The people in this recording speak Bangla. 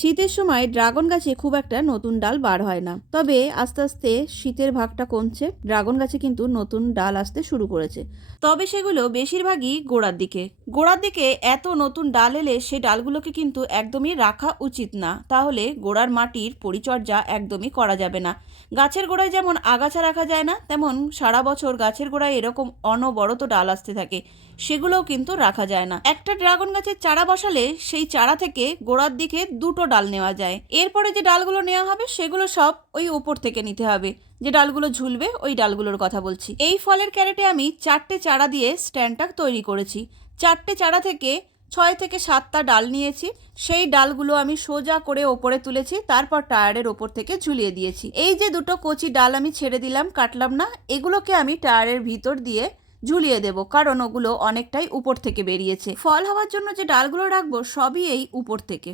শীতের সময় ড্রাগন গাছে খুব একটা নতুন ডাল বার হয় না, তবে আস্তে আস্তে শীতের ভাগটা কমছে, ড্রাগন গাছে কিন্তু নতুন ডাল আসতে শুরু করেছে। তবে সেগুলো বেশিরভাগই গোড়ার দিকে। গোড়ার দিকে এত নতুন ডাল এলে সে ডালগুলোকে কিন্তু একদমই রাখা উচিত না, তাহলে গোড়ার মাটির পরিচর্যা একদমই করা যাবে না। গাছের গোড়ায় যেমন আগাছা রাখা যায় না, তেমন সারা বছর গাছের গোড়ায় এরকম অনবরত ডাল আসতে থাকে, সেগুলোও কিন্তু রাখা যায় না। একটা ড্রাগন গাছের চারা বসালে সেই চারা থেকে গোড়ার দিকে দুটো ডাল নেওয়া যায়। এরপরে যে ডালগুলো নেওয়া হবে সেগুলো সব ওই উপর থেকে নিতে হবে। যে ডালগুলো ঝুলবে ওই ডালগুলোর কথা বলছি। এই ফলের ক্যারেটে আমি 4টে চারা দিয়ে স্ট্যান্ডটা তৈরি করেছি। 4টে চারা থেকে 6 থেকে 7টা ডাল নিয়েছি। সেই ডালগুলো আমি সোজা করে ওপরে তুলেছি, তারপর টায়ারের ওপর থেকে ঝুলিয়ে দিয়েছি। এই যে দুটো কচি ডাল আমি ছেড়ে দিলাম, কাটলাম না, এগুলোকে আমি টায়ারের ভিতর দিয়ে ঝুলিয়ে দেব, কারণ ওগুলো অনেকটাই উপর থেকে বেরিয়েছে। ফল হওয়ার জন্য যে ডালগুলো রাখবো সবই এই উপর থেকে।